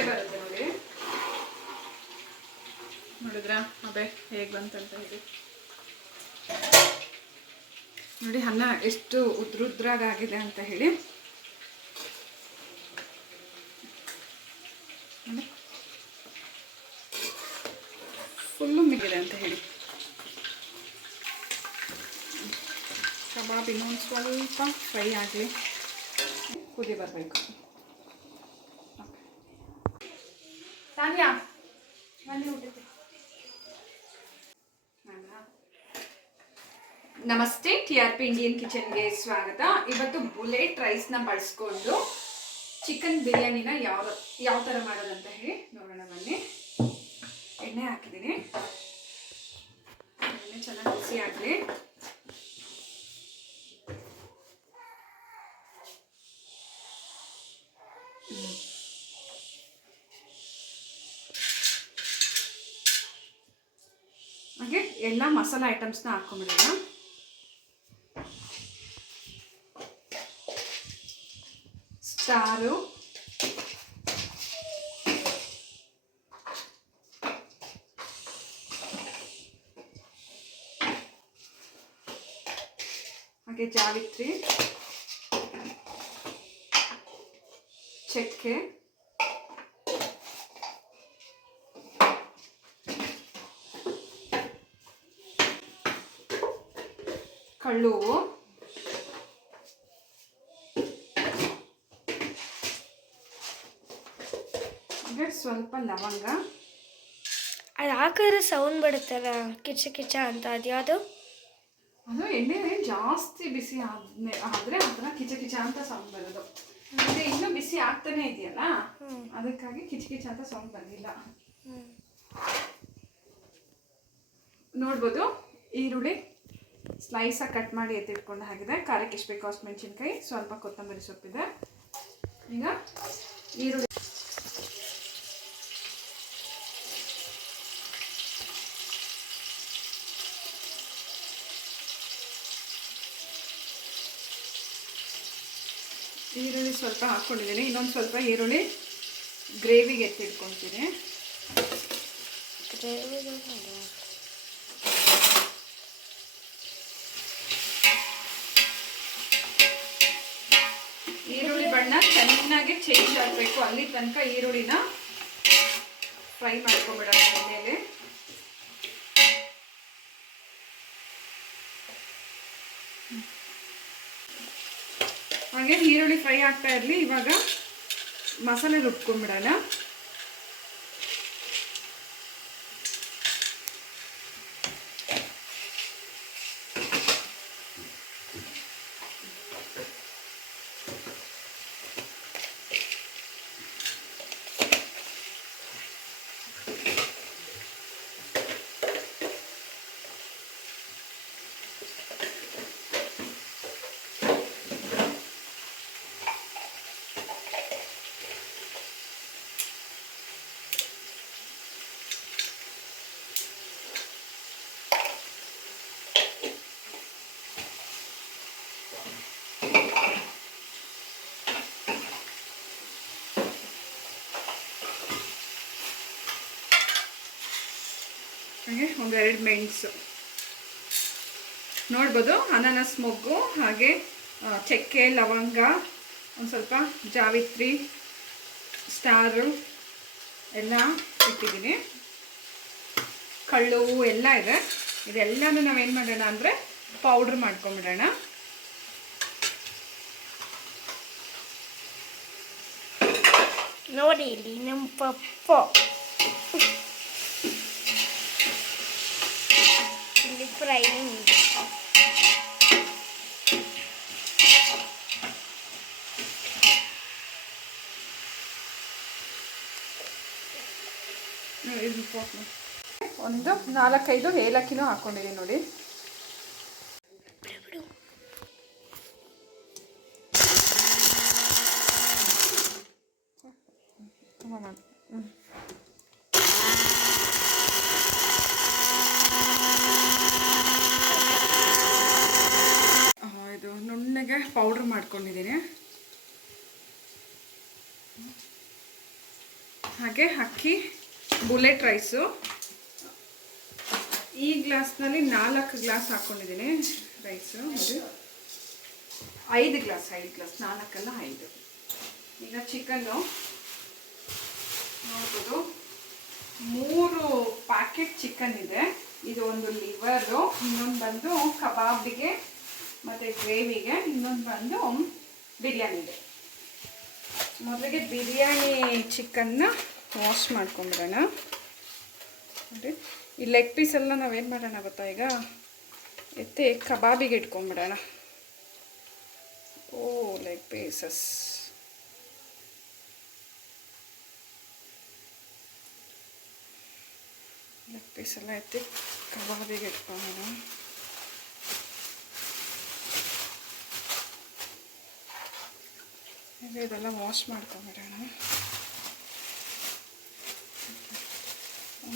ಹಬೆ ಬರುತ್ತೆ ನೋಡಿ. ನೋಡಿದ್ರಾ ಹಬೆ ಹೇಗೆ ಬಂತಂತ ಹೇಳಿ. ನೋಡಿ ಅನ್ನ ಎಷ್ಟು ಉದ್ರುದ್ರಾಗಿದೆ ಅಂತ ಹೇಳಿ. ಫುಲ್ಲು ಮಿಗಿದೆ ಅಂತ ಹೇಳಿ. ಕಬಾಬ್ ಇನ್ನೊಂದು ಸ್ವಲ್ಪ ಫ್ರೈ ಆಗಲಿ, ಕುದಿ ಬರಬೇಕು. ತಾನ್ಯಾ ಬನ್ನಿ ಊಟಕ್ಕೆ. ನಮಸ್ತೆ, TRP ಇಂಡಿಯನ್ ಕಿಚನ್ಗೆ ಸ್ವಾಗತ. ಇವತ್ತು ಬುಲೆಟ್ ರೈಸ್ನ ಬಳಸ್ಕೊಂಡು ಚಿಕನ್ ಬಿರಿಯಾನಿನ ಯಾವ ಥರ ಮಾಡೋದಂತ ಹೇಳಿ ನೋಡೋಣ ಬನ್ನಿ. ಎಣ್ಣೆ ಹಾಕಿದ್ದೀನಿ, ಎಣ್ಣೆ ಚೆನ್ನಾಗಿ ಬಿಸಿ ಆಗಲಿ. ಹಾಗೆ ಎಲ್ಲ ಮಸಾಲೆ ಐಟಮ್ಸ್ನ ಹಾಕೊಂಡ್ಬಿಡೋಣ. ಸ್ಟಾರು, ಹಾಗೆ ಜಾವಿತ್ರಿ, ಚಕ್ಕೆ, ಕಳ್ಳು, ಹಾಗೆ ಸ್ವಲ್ಪ ಲವಂಗ. ಅದು ಹಾಕಿದ್ರೆ ಸೌಂಡ್ ಬರುತ್ತಲ್ಲ ಕಿಚ ಕಿಚ ಅಂತ, ಅದ್ಯಾವುದು? ಅದು ಎಣ್ಣೆ ಜಾಸ್ತಿ ಬಿಸಿ ಆದರೆ ಆ ಥರ ಕಿಚ ಕಿಚ ಅಂತ ಸೌಂಡ್ ಬರೋದು. ಮತ್ತೆ ಇನ್ನೂ ಬಿಸಿ ಆಗ್ತಾನೆ ಇದೆಯಲ್ಲ, ಅದಕ್ಕಾಗಿ ಕಿಚ ಕಿಚ ಅಂತ ಸೌಂಡ್ ಬಂದಿಲ್ಲ. ನೋಡ್ಬೋದು, ಈರುಳ್ಳಿ ಸ್ಲೈಸಾಗಿ ಕಟ್ ಮಾಡಿ ಎತ್ತಿಟ್ಕೊಂಡು ಹಾಕಿದೆ. ಖಾರಕ್ಕೆ ಎಷ್ಟು ಬೇಕು ಅಷ್ಟು ಮೆಣಸಿನ್ಕಾಯಿ, ಸ್ವಲ್ಪ ಕೊತ್ತಂಬರಿ ಸೊಪ್ಪಿದೆ. ಈಗ ಈರುಳ್ಳಿ ಸ್ವಲ್ಪ ಹಾಕ್ಕೊಂಡಿದ್ದೀನಿ. ಇನ್ನೊಂದು ಸ್ವಲ್ಪ ಈರುಳ್ಳಿ ಗ್ರೇವಿಗೆ ಎತ್ತಿಟ್ಕೊಳ್ತೀನಿ. ಈರುಳ್ಳಿ ಬಣ್ಣ ಚೆನ್ನಾಗಿ ಚೇಂಜ್ ಆಗಬೇಕು, ಅಲ್ಲಿ ತನಕ ಈರುಳ್ಳಿನ ಫ್ರೈ ಮಾಡ್ಕೊಂಬಿಡೋಣ ಎಣ್ಣೆಯಲ್ಲಿ. ಹಾಗೆ ಈರುಳ್ಳಿ ಫ್ರೈ ಆಗ್ತಾ ಇರಲಿ. ಇವಾಗ ಮಸಾಲೆ ರುಬ್ಕೊಂಡ್ಬಿಡೋಣ. ಹಾಗೆ ಒಂದೆರಡು ಮೆಣಸು ನೋಡ್ಬೋದು, ಅನಾನಸ್ ಮೊಗ್ಗು, ಹಾಗೆ ಚಕ್ಕೆ, ಲವಂಗ, ಒಂದು ಸ್ವಲ್ಪ ಜಾವಿತ್ರಿ, ಸ್ಟಾರು ಎಲ್ಲ ಇಟ್ಟಿದ್ದೀನಿ. ಕಳ್ಳು ಎಲ್ಲ ಇದೆ. ಇದೆಲ್ಲನೂ ನಾವೇನು ಮಾಡೋಣ ಅಂದರೆ ಪೌಡ್ರ್ ಮಾಡ್ಕೊಂಬಿಡೋಣ. ನೋಡಿ ಇಲ್ಲಿ ನಮ್ಮ ಪಪ್ಪ ಇಲ್ಲಿ ಫ್ರೈ. ಒಂದು 4-5 ಏಲಕ್ಕಿನೂ ಹಾಕ್ಕೊಂಡಿದ್ದೀನಿ ನೋಡಿ. ಇದು ನುಣ್ಣಗೆ ಪೌಡ್ರ್ ಮಾಡ್ಕೊಂಡಿದ್ದೀನಿ. ಹಾಗೆ ಅಕ್ಕಿ ಬುಲೆಟ್ ರೈಸು. ಈ ಗ್ಲಾಸ್ನಲ್ಲಿ 4 ಗ್ಲಾಸ್ ಹಾಕ್ಕೊಂಡಿದ್ದೀನಿ ರೈಸು. ಅದು 5 ಗ್ಲಾಸ್ 4 ಅಲ್ಲ 5. ಈಗ ಚಿಕನ್ನು ನೋಡ್ಬೋದು, 3 ಪ್ಯಾಕೆಟ್ ಚಿಕನ್ ಇದೆ. ಇದು ಒಂದು ಲಿವರು, ಇನ್ನೊಂದು ಬಂದು ಕಬಾಬಿಗೆ ಮತ್ತು ಗ್ರೇವಿಗೆ, ಇನ್ನೊಂದು ಬಂದು ಬಿರಿಯಾನಿಗೆ. ಮೊದಲಿಗೆ ಬಿರಿಯಾನಿ ಚಿಕನ್ನ ವಾಶ್ ಮಾಡ್ಕೊಂಬಿಡೋಣ. ನೋಡಿ, ಈ ಲೆಗ್ ಪೀಸ್ ಎಲ್ಲ ನಾವೇನು ಮಾಡೋಣ ಗೊತ್ತಾ, ಈಗ ಎತ್ತಿ ಕಬಾಬಿಗೆ ಇಟ್ಕೊಂಬಿಡೋಣ. ಓ ಲೆಗ್ ಪೀಸಸ್. ಲೆಗ್ ಪೀಸ್ ಎಲ್ಲ ಎತ್ತಿ ಕಬಾಬಿಗೆ ಇಟ್ಕೊಳ್ಳೋಣ. ಈಗ ಇದೆಲ್ಲ ವಾಶ್ ಮಾಡ್ಕೊಂಬಿಡೋಣ.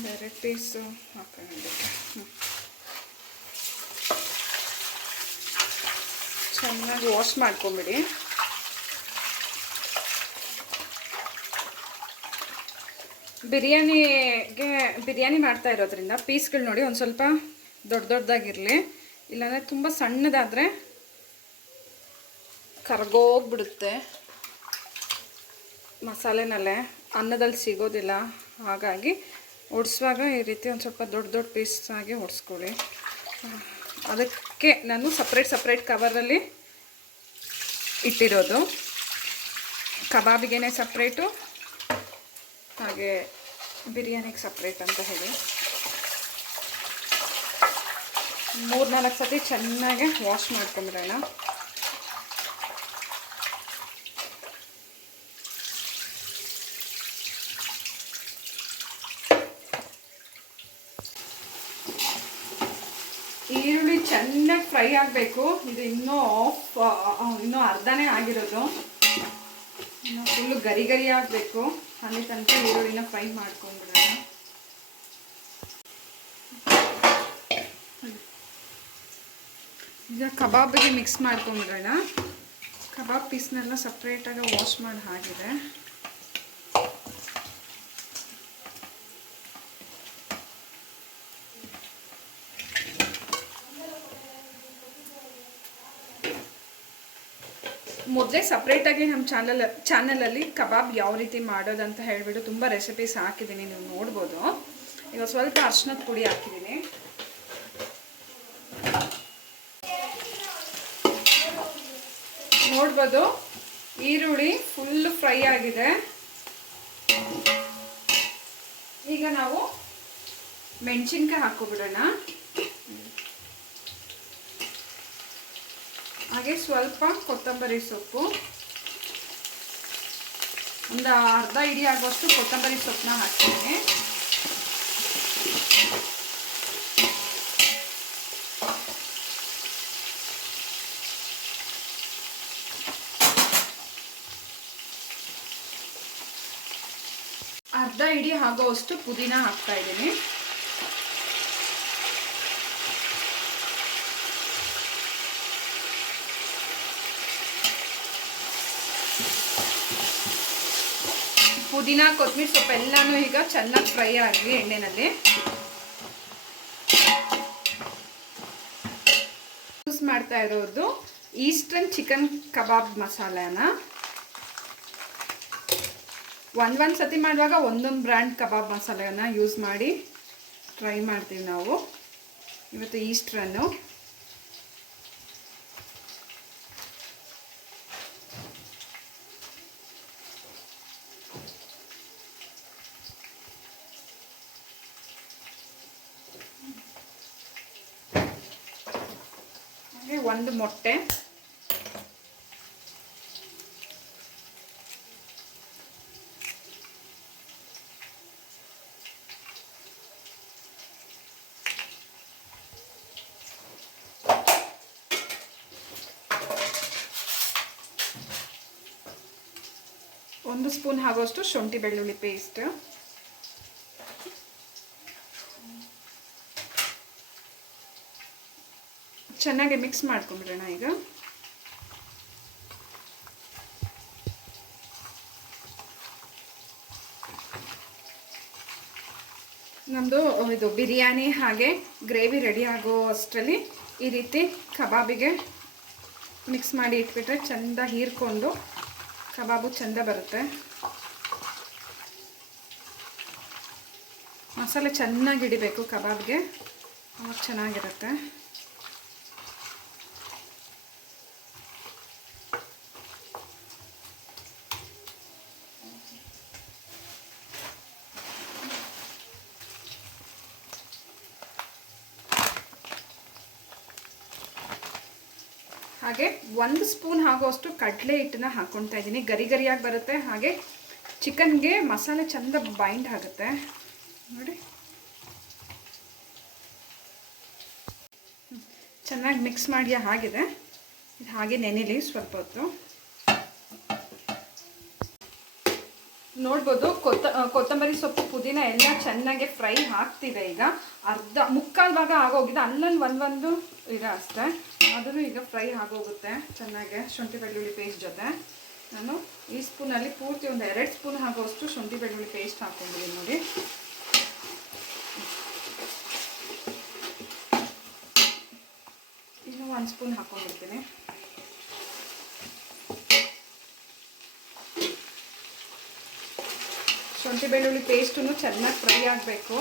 2 ಪೀಸು ಹಾಕೋಣ ಇದಕ್ಕೆ. ಚೆನ್ನಾಗಿ ವಾಶ್ ಮಾಡ್ಕೊಂಬಿಡಿ. ಬಿರಿಯಾನಿ ಮಾಡ್ತಾ ಇರೋದ್ರಿಂದ ಪೀಸ್ಗಳು ನೋಡಿ ಒಂದು ಸ್ವಲ್ಪ ದೊಡ್ಡದಾಗಿರಲಿ, ಇಲ್ಲಾಂದರೆ ತುಂಬ ಸಣ್ಣದಾದರೆ ಕರ್ಗೋಗ್ಬಿಡುತ್ತೆ ಮಸಾಲೆನಲ್ಲೇ, ಅನ್ನದಲ್ಲಿ ಸಿಗೋದಿಲ್ಲ. ಹಾಗಾಗಿ ಒಡಿಸುವಾಗ ಈ ರೀತಿ ಒಂದು ಸ್ವಲ್ಪ ದೊಡ್ಡ ಪೀಸ್ ಆಗಿ ಒಡಿಸ್ಕೊಳ್ಳಿ. ಅದಕ್ಕೆ ನಾನು ಸಪ್ರೇಟ್ ಕವರಲ್ಲಿ ಇಟ್ಟಿರೋದು. ಕಬಾಬಿಗೆ ಸಪ್ರೇಟು, ಹಾಗೆ ಬಿರಿಯಾನಿಗೆ ಸಪ್ರೇಟ್ ಅಂತ ಹೇಳಿ 3-4 ಸತಿ ಚೆನ್ನಾಗಿ ವಾಶ್ ಮಾಡ್ಕೊಂಬಿಡೋಣ. ಈರುಳ್ಳಿ ಚೆನ್ನಾಗಿ ಫ್ರೈ ಆಗಬೇಕು. ಇದು ಇನ್ನೂ ಅರ್ಧನೇ ಆಗಿರೋದು. ಇನ್ನು ಫುಲ್ಲು ಗರಿ ಆಗಬೇಕು. ಅಲ್ಲಿ ತನಕ ಈರುಳ್ಳಿನ ಫ್ರೈ ಮಾಡ್ಕೊಂಡ್ಬಿಡೋಣ. ಈಗ ಕಬಾಬಿಗೆ ಮಿಕ್ಸ್ ಮಾಡ್ಕೊಂಡ್ಬಿಡೋಣ. ಕಬಾಬ್ ಪೀಸ್ನೆಲ್ಲ ಸಪ್ರೇಟಾಗಿ ವಾಶ್ ಮಾಡಿ ಹಾಕಿದೆ. ಮೊದಲೇ ಸಪ್ರೇಟಾಗಿ ನಮ್ಮ ಚಾನಲಲ್ಲಿ ಕಬಾಬ್ ಯಾವ ರೀತಿ ಮಾಡೋದಂತ ಹೇಳಿಬಿಟ್ಟು ತುಂಬ ರೆಸಿಪೀಸ್ ಹಾಕಿದ್ದೀನಿ, ನೀವು ನೋಡ್ಬೋದು. ಈಗ ಸ್ವಲ್ಪ ಅರಿಶಿನದ ಪುಡಿ ಹಾಕಿದ್ದೀನಿ. ನೋಡ್ಬೋದು, ಈರುಳ್ಳಿ ಫುಲ್ ಫ್ರೈ ಆಗಿದೆ. ಈಗ ನಾವು ಮೆಣಸಿನ್ಕಾಯಿ ಹಾಕ್ಕೊಬಿಡೋಣ. ಹಾಗೆ ಸ್ವಲ್ಪ ಕೊತ್ತಂಬರಿ ಸೊಪ್ಪು, ಒಂದು ಅರ್ಧ ಹಿಡಿ ಆಗುವಷ್ಟು ಕೊತ್ತಂಬರಿ ಸೊಪ್ಪನ್ನ ಹಾಕ್ತೀನಿ. ಅರ್ಧ ಹಿಡಿ ಆಗೋವಷ್ಟು ಪುದೀನ ಹಾಕ್ತಾ ಇದ್ದೀನಿ. ಪುದೀನ ಕೊತ್ತಂಬರಿ ಸೊಪ್ಪು ಎಲ್ಲನೂ ಈಗ ಚೆನ್ನಾಗಿ ಫ್ರೈ ಆಗಲಿ ಎಣ್ಣೆನಲ್ಲಿ. ಯೂಸ್ ಮಾಡ್ತಾ ಇರೋದು ಈಸ್ಟರ್ನ್ ಚಿಕನ್ ಕಬಾಬ್ ಮಸಾಲಾನ. ಒಂದೊಂದು ಸತಿ ಮಾಡುವಾಗ ಒಂದೊಂದು ಬ್ರ್ಯಾಂಡ್ ಕಬಾಬ್ ಮಸಾಲೆಯನ್ನು ಯೂಸ್ ಮಾಡಿ ಟ್ರೈ ಮಾಡ್ತೀವಿ ನಾವು. ಇವತ್ತು ಈಸ್ಟರ್ನು. ಒಂದು ಮೊಟ್ಟೆ, ಒಂದು ಸ್ಪೂನ್ ಆಗೋಷ್ಟು ಶುಂಠಿ ಬೆಳ್ಳುಳ್ಳಿ ಪೇಸ್ಟ್, ಚೆನ್ನಾಗಿ ಮಿಕ್ಸ್ ಮಾಡ್ಕೊಂಡ್ಬಿಡೋಣ. ಈಗ ನಮ್ಮದು ಇದು ಬಿರಿಯಾನಿ ಹಾಗೆ ಗ್ರೇವಿ ರೆಡಿ ಆಗೋ ಅಷ್ಟರಲ್ಲಿ ಈ ರೀತಿ ಕಬಾಬಿಗೆ ಮಿಕ್ಸ್ ಮಾಡಿ ಇಟ್ಬಿಟ್ರೆ ಚೆಂದ ಹೀರ್ಕೊಂಡು ಕಬಾಬು ಚೆಂದ ಬರುತ್ತೆ. ಮಸಾಲೆ ಚೆನ್ನಾಗಿ ಹಿಡಿಬೇಕು ಕಬಾಬ್ಗೆ, ಅವಾಗ ಚೆನ್ನಾಗಿರುತ್ತೆ. ಹಾಗೆ 1 ಸ್ಪೂನ್ ಆಗುವಷ್ಟು ಕಡಲೆ ಹಿಟ್ಟನ್ನ ಹಾಕ್ಕೊಳ್ತಾ ಇದ್ದೀನಿ. ಗರಿ ಗರಿಯಾಗಿ ಬರುತ್ತೆ, ಹಾಗೆ ಚಿಕನ್ಗೆ ಮಸಾಲೆ ಚೆಂದ ಬೈಂಡ್ ಆಗುತ್ತೆ ನೋಡಿ. ಚೆನ್ನಾಗಿ ಮಿಕ್ಸ್ ಮಾಡಿ ಆಗಿದೆ. ಇದು ಹಾಗೆ ನೆನೆಲಿ ಸ್ವಲ್ಪ ಹೊತ್ತು. ನೋಡ್ಬೋದು ಕೊತ್ತಂಬರಿ ಸೊಪ್ಪು ಪುದೀನ ಎಲ್ಲ ಚೆನ್ನಾಗಿ ಫ್ರೈ ಆಗ್ತಿದೆ. ಈಗ ಮುಕ್ಕಾಲು ಭಾಗ ಆಗೋಗಿದೆ, ಅಲ್ಲೊಂದು ಒಂದು ಇದೆ ಅಷ್ಟೇ, ಅದನ್ನು ಈಗ ಫ್ರೈ ಆಗೋಗುತ್ತೆ ಚೆನ್ನಾಗೆ ಶುಂಠಿ ಬೆಳ್ಳುಳ್ಳಿ ಪೇಸ್ಟ್ ಜೊತೆ. ನಾನು ಈ ಸ್ಪೂನಲ್ಲಿ ಪೂರ್ತಿ ಒಂದು 2 ಸ್ಪೂನ್ ಆಗೋಷ್ಟು ಶುಂಠಿ ಬೆಳ್ಳುಳ್ಳಿ ಪೇಸ್ಟ್ ಹಾಕ್ಕೊಂಡಿದ್ದೀನಿ ನೋಡಿ. ಇನ್ನೂ 1 ಸ್ಪೂನ್ ಹಾಕ್ಕೊಂಡಿರ್ತೀನಿ. ಶುಂಠಿ ಬೆಳ್ಳುಳ್ಳಿ ಪೇಸ್ಟನ್ನು ಚೆನ್ನಾಗಿ ಫ್ರೈ ಆಗಬೇಕು.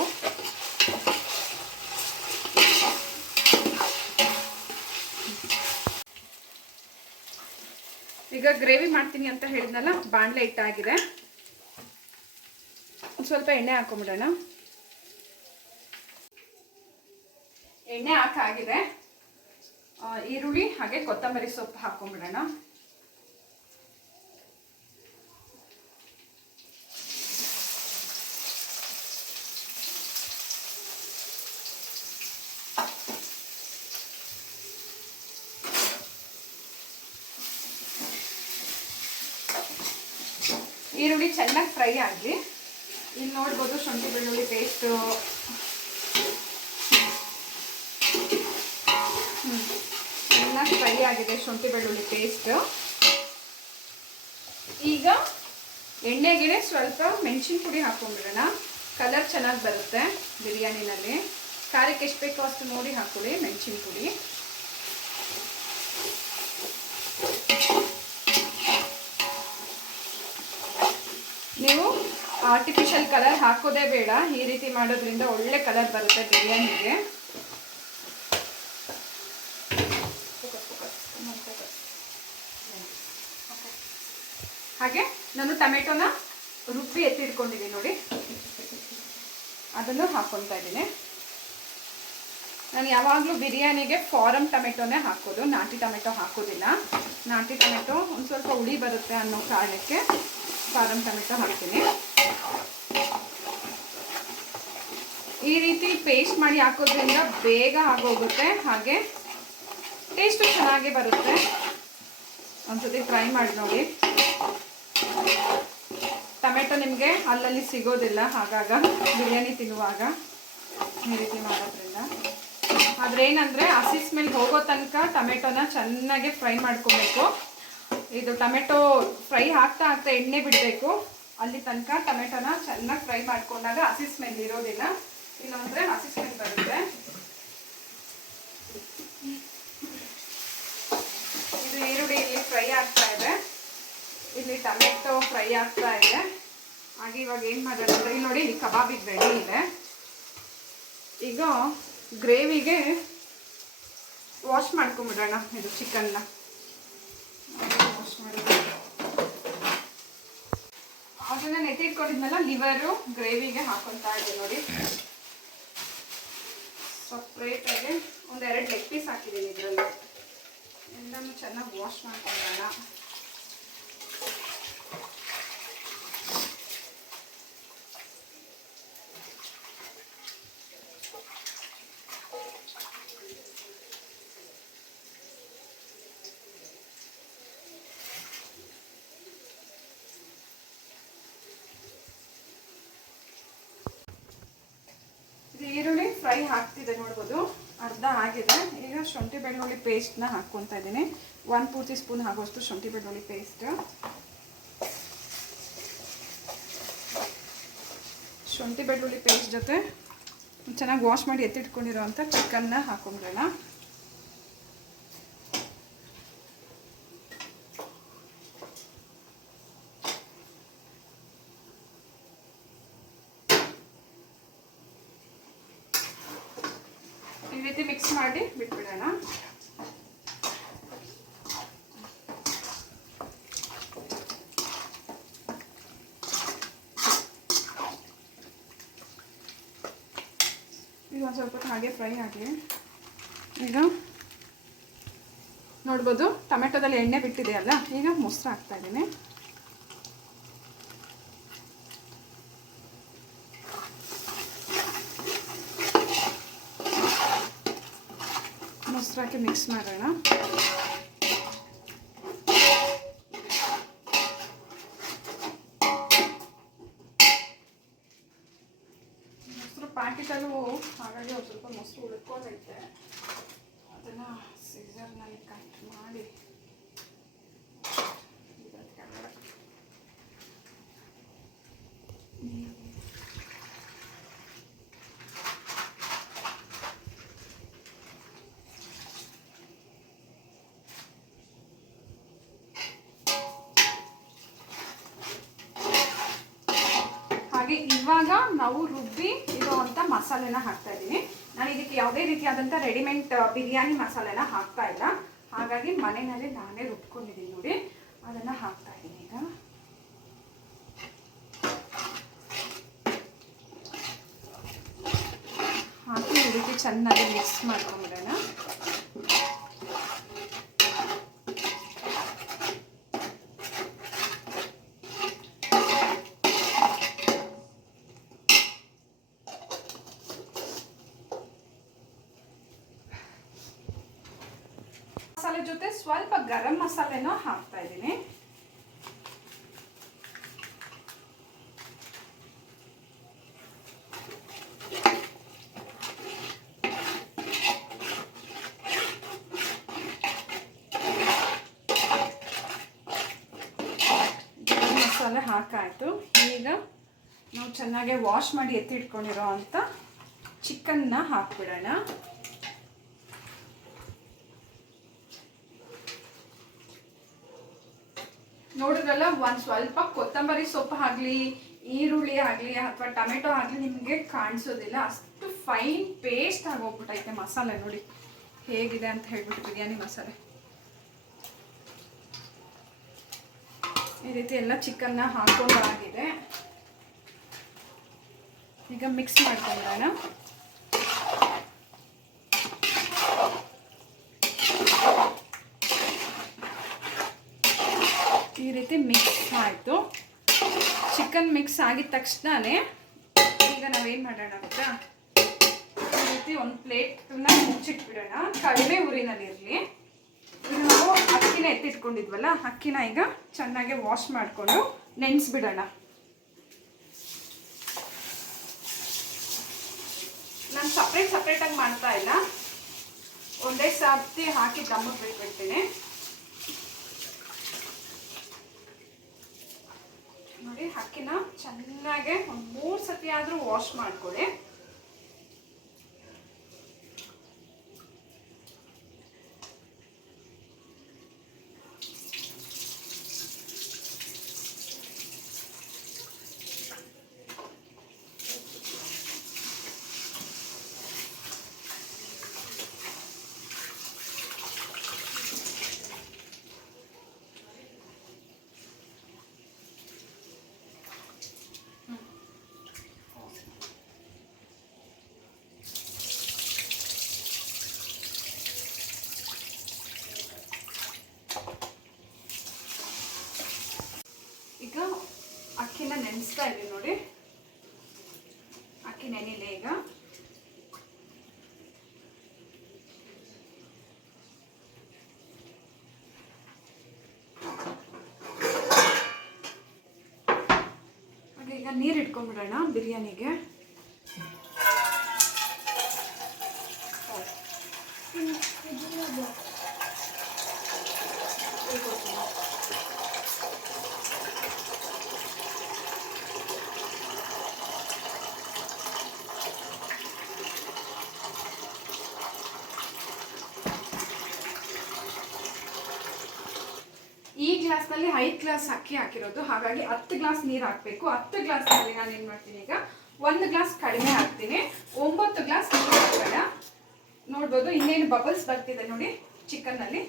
ಈಗ ಗ್ರೇವಿ ಮಾಡ್ತೀನಿ ಅಂತ ಹೇಳಿದ್ನಲ್ಲ, ಬಾಣಲೆ ಇಟ್ಟಾಗಿದೆ. ಸ್ವಲ್ಪ ಎಣ್ಣೆ ಹಾಕೊಂಬಿಡೋಣ. ಎಣ್ಣೆ ಹಾಕಾಗಿದೆ. ಈರುಳ್ಳಿ ಹಾಗೆ ಕೊತ್ತಂಬರಿ ಸೊಪ್ಪು ಹಾಕೊಂಬಿಡೋಣ. ಈರುಳ್ಳಿ ಚೆನ್ನಾಗಿ ಫ್ರೈ ಆಗಲಿ. ಇಲ್ಲಿ ನೋಡ್ಬೋದು ಶುಂಠಿ ಬೆಳ್ಳುಳ್ಳಿ ಪೇಸ್ಟು ಚೆನ್ನಾಗಿ ಫ್ರೈ ಆಗಿದೆ. ಶುಂಠಿ ಬೆಳ್ಳುಳ್ಳಿ ಪೇಸ್ಟ್ ಈಗ ಎಣ್ಣೆಗೆ ಸ್ವಲ್ಪ ಮೆಣಸಿನ ಪುಡಿ ಹಾಕೊಂಡ್ಬಿಡೋಣ. ಕಲರ್ ಚೆನ್ನಾಗಿ ಬರುತ್ತೆ ಬಿರಿಯಾನಿನಲ್ಲಿ. ಖಾರಕ್ಕೆ ಎಷ್ಟು ಬೇಕೋ ಅಷ್ಟು ನೋಡಿ ಹಾಕೊಳ್ಳಿ ಮೆಣಸಿನ ಪುಡಿ. ನೀವು ಆರ್ಟಿಫಿಷಿಯಲ್ ಕಲರ್ ಹಾಕೋದೇ ಬೇಡ, ಈ ರೀತಿ ಮಾಡೋದ್ರಿಂದ ಒಳ್ಳೆ ಕಲರ್ ಬರುತ್ತೆ ಬಿರಿಯಾನಿಗೆ. ಹಾಗೆ ನಾನು ಟೊಮೆಟೊನ ರುಬ್ಬಿ ಎತ್ತಿಟ್ಕೊಂಡಿದ್ದೀನಿ ನೋಡಿ, ಅದನ್ನು ಹಾಕ್ಕೊಳ್ತಾ ಇದ್ದೀನಿ. ನಾನು ಯಾವಾಗಲೂ ಬಿರಿಯಾನಿಗೆ ಫಾರಮ್ ಟೊಮೆಟೊನೇ ಹಾಕೋದು, ನಾಟಿ ಟೊಮೆಟೊ ಹಾಕೋದಿಲ್ಲ. ನಾಟಿ ಟೊಮೆಟೊ ಒಂದು ಸ್ವಲ್ಪ ಹುಳಿ ಬರುತ್ತೆ ಅನ್ನೋ ಕಾರಣಕ್ಕೆ ಫಾರಮ್ ಟೊಮೆಟೊ ಹಾಕ್ತೀನಿ. ಈ ರೀತಿ ಪೇಸ್ಟ್ ಮಾಡಿ ಹಾಕೋದ್ರಿಂದ ಬೇಗ ಆಗೋಗುತ್ತೆ, ಹಾಗೆ ಟೇಸ್ಟು ಚೆನ್ನಾಗೇ ಬರುತ್ತೆ. ಒಂದ್ಸತಿ ಟ್ರೈ ಮಾಡಿ ನೋಡಿ. ಟೊಮೆಟೊ ನಿಮಗೆ ಅಲ್ಲಲ್ಲಿ ಸಿಗೋದಿಲ್ಲ, ಹಾಗಾಗ ಬಿರಿಯಾನಿ ತಿನ್ನುವಾಗ ಈ ರೀತಿ ಮಾಡೋದ್ರಿಂದ. ಆದರೆ ಏನಂದರೆ ಹಸಿ ಸ್ಮೆಲ್ ಹೋಗೋ ತನಕ ಟೊಮೆಟೊನ ಚೆನ್ನಾಗಿ ಫ್ರೈ ಮಾಡ್ಕೊಬೇಕು. ಇದು ಟೊಮೆಟೊ ಫ್ರೈ ಆಗ್ತಾ ಆಗ್ತಾ ಎಣ್ಣೆ ಬಿಡಬೇಕು, ಅಲ್ಲಿ ತನಕ ಟೊಮೆಟೊನ ಚೆನ್ನಾಗಿ ಫ್ರೈ ಮಾಡ್ಕೊಂಡಾಗ ಹಸಿ ಸ್ಮೆಲ್ ಇರೋದಿಲ್ಲ, ಇಲ್ಲಾಂದರೆ ಹಸಿ ಸ್ಮೆಲ್ ಬರುತ್ತೆ. ಇದು ಈರುಳ್ಳಿ ಇಲ್ಲಿ ಫ್ರೈ ಆಗ್ತಾ ಇದೆ, ಇಲ್ಲಿ ಟೊಮೆಟೊ ಫ್ರೈ ಆಗ್ತಾ ಇದೆ. ಹಾಗೆ ಇವಾಗ ಏನು ಮಾಡೋಣ ಅಂದರೆ ಇಲ್ಲಿ ನೋಡಿ, ಇಲ್ಲಿ ಕಬಾಬಿಗೆ ರೆಡಿ ಇದೆ. ಈಗ ಗ್ರೇವಿಗೆ ವಾಶ್ ಮಾಡ್ಕೊಂಬಿಡೋಣ ಇದು ಚಿಕನ್ನ. ವಾಶ್ ಮಾಡೋಣ. ಅದನ್ನು ನೆತ್ತಿಟ್ಕೊಂಡಿದ್ಮೇಲೆ ಲಿವರು ಗ್ರೇವಿಗೆ ಹಾಕೊತಾ ಇದೆ ನೋಡಿ. ಸಪ್ರೇಟಾಗಿ ಒಂದು 2 ಲೆಗ್ ಪೀಸ್ ಹಾಕಿದ್ದೀನಿ ಇದರಲ್ಲಿ. ಎಲ್ಲನೂ ಚೆನ್ನಾಗಿ ವಾಶ್ ಮಾಡ್ಕೊಳ್ಳೋಣ. ಈರುಳ್ಳಿ ಫ್ರೈ ಹಾಕ್ತಿದೆ ನೋಡ್ಬೋದು, ಅರ್ಧ ಆಗಿದೆ. ಈಗ ಶುಂಠಿ ಬೆಳ್ಳುಳ್ಳಿ ಪೇಸ್ಟ್ನ ಹಾಕ್ಕೊತಾ ಇದ್ದೀನಿ. 1 ಪೂರ್ತಿ ಸ್ಪೂನ್ ಆಗೋಷ್ಟು ಶುಂಠಿ ಬೆಳ್ಳುಳ್ಳಿ ಪೇಸ್ಟ್. ಶುಂಠಿ ಬೆಳ್ಳುಳ್ಳಿ ಪೇಸ್ಟ್ ಜೊತೆ ಚೆನ್ನಾಗಿ ವಾಶ್ ಮಾಡಿ ಎತ್ತಿಟ್ಕೊಂಡಿರೋ ಅಂಥ ಚಿಕನ್ನ ಹಾಕೊಂಡ್ಬಿಡೋಣ. ಈ ರೀತಿ ಮಿಕ್ಸ್ ಮಾಡಿ ಬಿಟ್ಬಿಡೋಣ. ಈಗ ಒಂದು ಸ್ವಲ್ಪ ಹಾಗೆ ಫ್ರೈ ಆಗಲಿ. ಈಗ ನೋಡ್ಬೋದು ಟೊಮೆಟೊದಲ್ಲಿ ಎಣ್ಣೆ ಬಿಟ್ಟಿದೆಯಲ್ಲ, ಈಗ ಮೊಸರು ಹಾಕ್ತಾ ಇದ್ದೀನಿ. ಮೊಸರು ಹಾಕಿ ಮಿಕ್ಸ್ ಮಾಡೋಣ. ಮೊಸರು ಪ್ಯಾಕೆಟಲ್ಲೂ ಹಾಗಾಗಿ ಒಂದು ಸ್ವಲ್ಪ ಮೊಸರು ಉಳ್ಕೊಂಡೈತೆ, ಅದನ್ನು ಸೀಸರ್ನಲ್ಲಿ ಕಟ್ ಮಾಡಿ ಹಾಗೆ ಇವಾಗ ನಾವು ರುಬ್ಬಿ ಇರುವಂಥ ಮಸಾಲೆನ ಹಾಕ್ತಾ ಇದ್ದೀನಿ. ನಾನು ಇದಕ್ಕೆ ಯಾವುದೇ ರೀತಿಯಾದಂಥ ರೆಡಿಮೇಡ್ ಬಿರಿಯಾನಿ ಮಸಾಲೆನ ಹಾಕ್ತಾ ಇಲ್ಲ, ಹಾಗಾಗಿ ಮನೆಯಲ್ಲಿ ನಾನೇ ರುಬ್ಕೊಂಡಿದ್ದೀನಿ ನೋಡಿ, ಅದನ್ನು ಹಾಕ್ತಾ ಇದ್ದೀನಿ. ಈಗ ಹಾಕಿ ಈ ರೀತಿ ಚೆನ್ನಾಗಿ ಮಿಕ್ಸ್ ಮಾಡ್ಕೊಂಬಿಡೋಣ. ಮಸಾಲೆ ಜೊತೆ ಸ್ವಲ್ಪ ಗರಂ ಮಸಾಲೆನ ಹಾಕ್ತಾ ಇದ್ದೀನಿ. ಗರಂ ಮಸಾಲೆ ಹಾಕಾಯ್ತು. ಈಗ ನಾವು ಚೆನ್ನಾಗಿ ವಾಶ್ ಮಾಡಿ ಎತ್ತಿಟ್ಕೊಂಡಿರೋ ಅಂಥ ಚಿಕನ್ನ ಹಾಕ್ಬಿಡೋಣ. ನೋಡಿದ್ರಲ್ಲ, ಒಂದು ಸ್ವಲ್ಪ ಕೊತ್ತಂಬರಿ ಸೊಪ್ಪು ಆಗಲಿ, ಈರುಳ್ಳಿ ಆಗಲಿ ಅಥವಾ ಟೊಮೆಟೊ ಆಗಲಿ ನಿಮಗೆ ಕಾಣಿಸೋದಿಲ್ಲ, ಅಷ್ಟು ಫೈನ್ ಪೇಸ್ಟ್ ಆಗೋಗ್ಬಿಟ್ಟೈತೆ ಮಸಾಲೆ. ನೋಡಿ ಹೇಗಿದೆ ಅಂತ ಹೇಳ್ಬಿಟ್ಟು ಬಿರಿಯಾನಿ ಮಸಾಲೆ. ಈ ರೀತಿ ಎಲ್ಲ ಚಿಕನ್ನ ಹಾಕೊಂಡಾಗಿದೆ. ಈಗ ಮಿಕ್ಸ್ ಮಾಡ್ಕೊಂಡ್ಬಿಡೋಣ. ಈ ರೀತಿ ಮಿಕ್ಸ್ ಆಯಿತು. ಚಿಕನ್ ಮಿಕ್ಸ್ ಆಗಿದ ತಕ್ಷಣವೇ ಈಗ ನಾವೇನು ಮಾಡೋಣ ಗೊತ್ತಾ, ಈ ರೀತಿ ಒಂದು ಪ್ಲೇಟನ್ನ ಮುಚ್ಚಿಟ್ಬಿಡೋಣ, ಕಡಿಮೆ ಊರಿನಲ್ಲಿರಲಿ. ಈಗ ನಾವು ಅಕ್ಕಿನ ಎತ್ತಿಟ್ಕೊಂಡಿದ್ವಲ್ಲ, ಅಕ್ಕಿನ ಈಗ ಚೆನ್ನಾಗಿ ವಾಶ್ ಮಾಡಿಕೊಂಡು ನೆನೆಸ್ಬಿಡೋಣ. ನಾನು ಸಪ್ರೇಟಾಗಿ ಮಾಡ್ತಾ ಇಲ್ಲ, ಒಂದೇ ಸರ್ತಿ ಹಾಕಿ ದಮ್ಮಕ್ಕೆ ಬಿಟ್ಬಿಡ್ತೀನಿ. ನೋಡಿ, ಅಕ್ಕಿನ ಚೆನ್ನಾಗೆ ಒಂದು 3 ಸತಿ ಆದರೂ ವಾಶ್ ಮಾಡ್ಕೊಳ್ಳಿ. ಈಗ ಅಕ್ಕಿನ ನೆನೆಸ್ತಾ ಇದ್ದೀವಿ ನೋಡಿ. ಅಕ್ಕಿ ನೆನೆಯಲೇ ಈಗ. ಈಗ ನೀರು ಇಟ್ಕೊಂಡ್ಬಿಡೋಣ ಬಿರಿಯಾನಿಗೆ. ಗ್ಲಾಸ್ನಲ್ಲಿ 5 ಗ್ಲಾಸ್ ಅಕ್ಕಿ ಹಾಕಿರೋದು, ಹಾಗಾಗಿ 10 ಗ್ಲಾಸ್ ನೀರು ಹಾಕಬೇಕು. 10 ಗ್ಲಾಸ್ನಲ್ಲಿ ನಾನು ಏನು ಮಾಡ್ತೀನಿ, ಈಗ 1 ಗ್ಲಾಸ್ ಕಡಿಮೆ ಹಾಕ್ತೀನಿ, 9 ಗ್ಲಾಸ್ ನೀರು ಹಾಕೋಣ. ನೋಡ್ಬೋದು ಇನ್ನೇನು ಬಬಲ್ಸ್ ಬರ್ತಿದೆ ನೋಡಿ ಚಿಕನ್ನಲ್ಲಿ,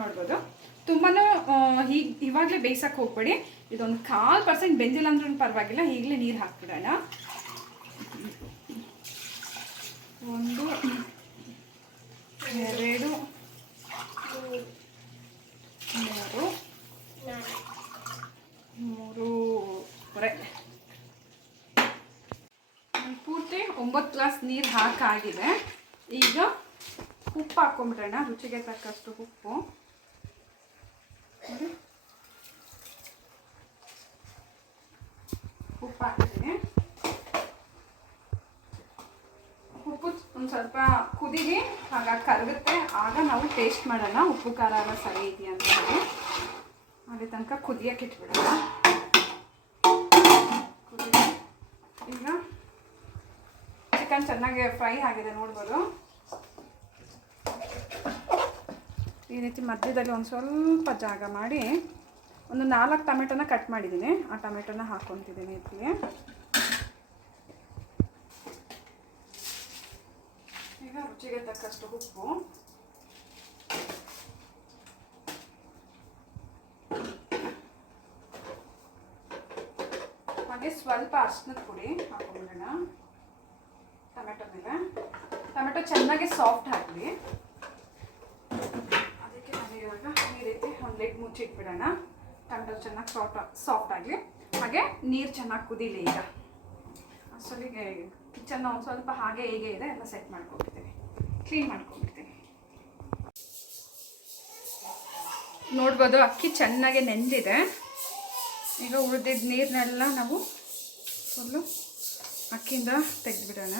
ನೋಡ್ಬೋದು. ತುಂಬಾ ಇವಾಗಲೇ ಬೇಯಿಸಕ್ಕೆ ಹೋಗ್ಬೇಡಿ. ಇದೊಂದು 1/4% ಬೆಂದಿಲ್ಲ ಅಂದ್ರೂ ಪರವಾಗಿಲ್ಲ, ಈಗಲೇ ನೀರು ಹಾಕ್ಬಿಡೋಣ. 1 2 3 3 ಪೂರ್ತಿ 9 ಗ್ಲಾಸ್ ನೀರು ಹಾಕಾಗಿದೆ. ಈಗ ಉಪ್ಪು ಹಾಕೊಂಡ್ಬಿಡೋಣ, ರುಚಿಗೆ ತಕ್ಕಷ್ಟು ಉಪ್ಪು. ಉಪ್ಪು ಹಾಕ್ತೀನಿ. ಉಪ್ಪು ಒಂದು ಸ್ವಲ್ಪ ಕುದೀಲಿ, ಹಾಗಾಗಿ ಕರಗುತ್ತೆ. ಆಗ ನಾವು ಟೇಸ್ಟ್ ಮಾಡೋಣ ಉಪ್ಪು ಖಾರ ಎಲ್ಲ ಸರಿ ಇದೆಯಾ ಅಂತ ಹೇಳಿ. ಅಲ್ಲಿ ತನಕ ಕುದಿಯೋಕೆ ಇಟ್ಬಿಡೋಣ. ಈಗ ಚಿಕನ್ ಚೆನ್ನಾಗಿ ಫ್ರೈ ಆಗಿದೆ, ನೋಡ್ಬೋದು. ಈ ರೀತಿ ಮಧ್ಯದಲ್ಲಿ ಒಂದು ಸ್ವಲ್ಪ ಜಾಗ ಮಾಡಿ ಒಂದು 4 ಟೊಮೆಟೊನ ಕಟ್ ಮಾಡಿದ್ದೀನಿ. ಆ ಟೊಮೆಟೊನ ಹಾಕ್ಕೊತಿದ್ದೀನಿ ಇದಕ್ಕೆ. ಈಗ ರುಚಿಗೆ ತಕ್ಕಷ್ಟು ಉಪ್ಪು, ಹಾಗೆ ಸ್ವಲ್ಪ ಅರಿಶಿನದ ಪುಡಿ ಹಾಕೊಂಡ್ಬಿಡೋಣ ಟೊಮೆಟೊ ಮೇಲೆ. ಟೊಮೆಟೊ ಚೆನ್ನಾಗಿ ಸಾಫ್ಟ್ ಆಗಲಿ, ಅದಕ್ಕೆ ನಾನು ಇವಾಗ ಈ ರೀತಿ ಒಂದು ಲಿಡ್ ಮುಚ್ಚಿಟ್ಬಿಡೋಣ. ಟೊಮೆಟೊ ಚೆನ್ನಾಗಿ ಸಾಫ್ಟ್ ಆಗಲಿ, ಹಾಗೆ ನೀರು ಚೆನ್ನಾಗಿ ಕುದೀಲಿ. ಈಗ ಅಷ್ಟೊತ್ತಿಗೆ ಕಿಚನ್ನ ಒಂದು ಸ್ವಲ್ಪ ಹಾಗೆ ಹೇಗೆ ಇದೆ ಎಲ್ಲ ಸೆಟ್ ಮಾಡ್ಕೊಂಡ್ಬಿಡ್ತೀನಿ, ಕ್ಲೀನ್ ಮಾಡ್ಕೊಂಡ್ಬಿಡ್ತೀನಿ. ನೋಡ್ಬೋದು ಅಕ್ಕಿ ಚೆನ್ನಾಗಿ ನೆಂದಿದೆ. ಈಗ ಉಳಿದಿದ್ದ ನೀರನ್ನೆಲ್ಲ ನಾವು ಫುಲ್ಲು ಅಕ್ಕಿಯಿಂದ ತೆಗೆದುಬಿಡೋಣ.